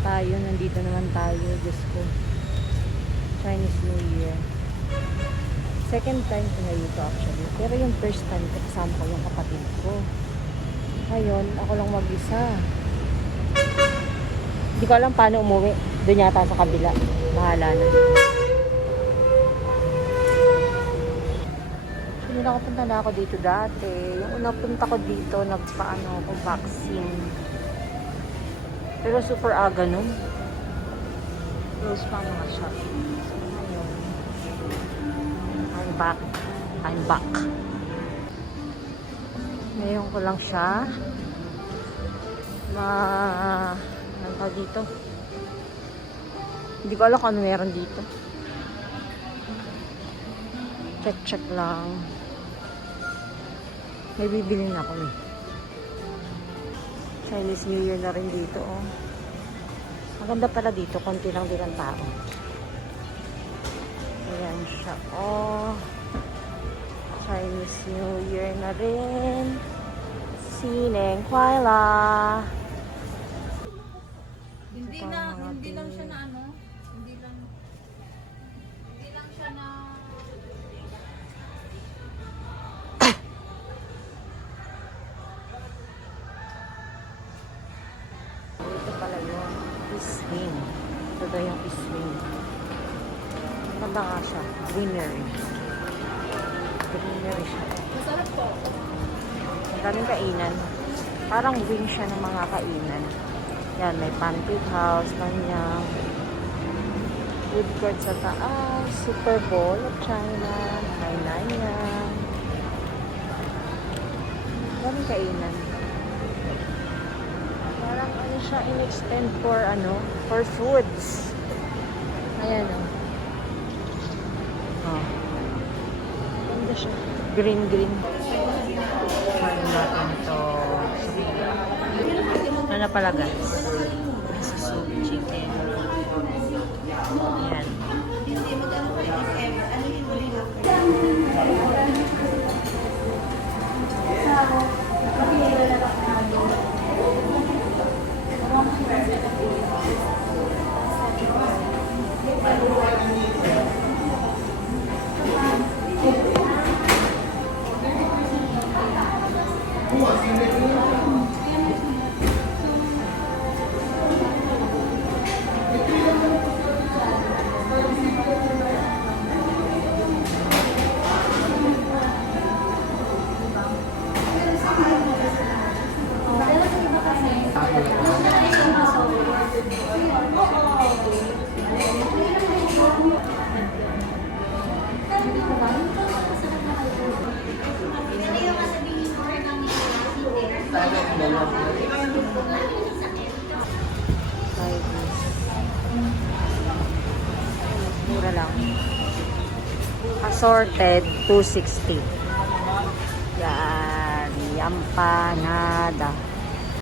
tayo. Nandito naman tayo. Diyos ko. Chinese New Year. Second time ko na dito actually. Pero yung first time kasama ko yung kapatid ko. Ngayon, ako lang mag-isa. Hindi ko alam paano umuwi. Doon yata sa kabila. Bahala na. Hindi nakapunta na ako dito dati. Yung unang punta ko dito, nagpaano ako vaccine. Pero super aga nun. Close pa ang mga shop. So, ngayon, I'm back. I'm back. Ngayon ko lang siya. Ano pa dito? Hindi ko alam kung ano meron dito. Check lang. May bibilin ako eh. Chinese New Year na rin dito oh. Maganda pala dito. Konti lang din ang tao. Ayan siya oh. Chinese New Year na rin. Sineng Kuala. Hindi lang siya na ano, hindi lang siya na Ito pala yun. Iswing. Ito daw yung iswing. Maganda nga siya. Greenery. Greenery siya. masarap po. Ang daming kainan. Parang wing siya ng mga kainan. Yan, may pancake house, kanyang food court sa taas, Super Bowl of China, Hainan yan. Daming kainan. Parang ano siya, in-extend for foods. Ayan o. Oh. Ganda siya. Green. Ano natin ito? Ano pala guys? Soup chicken. Ayan. Mura lang. Assorted, 260. Yan. Yampanada.